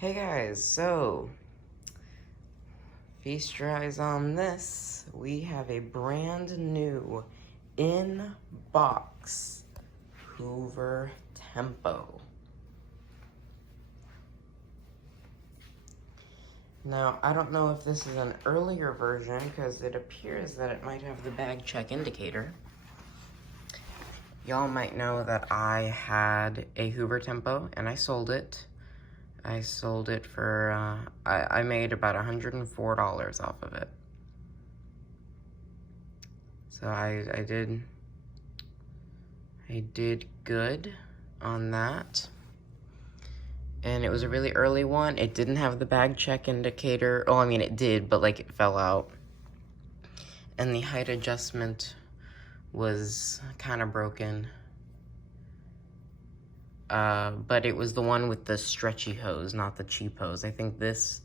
Hey guys, so feast your eyes on this. We have a brand new in-box Hoover Tempo. Now, I don't know if this is an earlier version because it appears that it might have the bag check indicator. Y'all might know that I had a Hoover Tempo and I sold it. I sold it for, I made about $104 off of it. So I did good on that. And it was a really early one. It didn't have the bag check indicator. Oh, I mean, it did, but like it fell out. And the height adjustment was kind of broken. But it was the one with the stretchy hose, not the cheap hose. I think this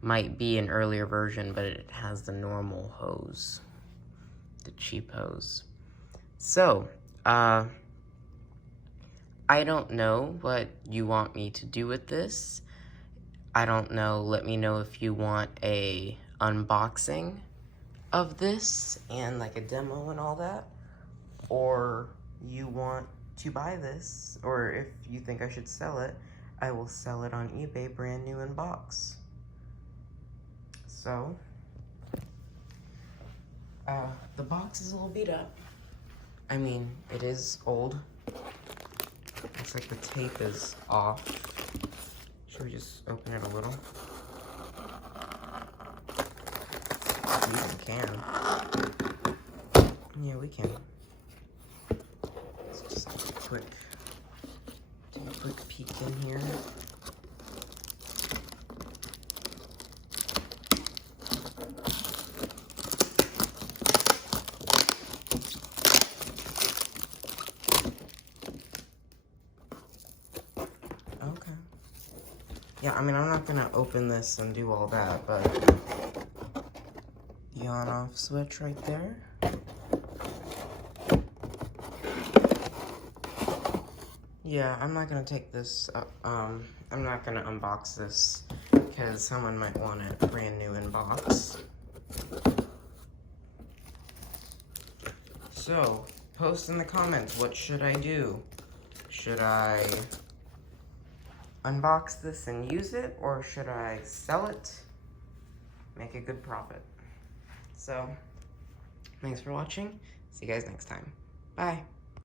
might be an earlier version, but it has the normal hose, the cheap hose. So, I don't know what you want me to do with this. I don't know. Let me know if you want a unboxing of this and like a demo and all that, or you want to buy this, or if you think I should sell it, I will sell it on eBay brand new in box. So, the box is a little beat up. I mean, it is old. Looks like the tape is off. Should we just open it a little? We even can. Yeah, we can. Let's just take a quick peek in here. Okay. Yeah, I mean, I'm not gonna open this and do all that, but the on-off switch right there. Yeah, I'm not gonna take this, I'm not gonna unbox this because someone might want it brand new in box. So, post in the comments, what should I do? Should I unbox this and use it, or should I sell it, make a good profit? So, thanks for watching. See you guys next time. Bye.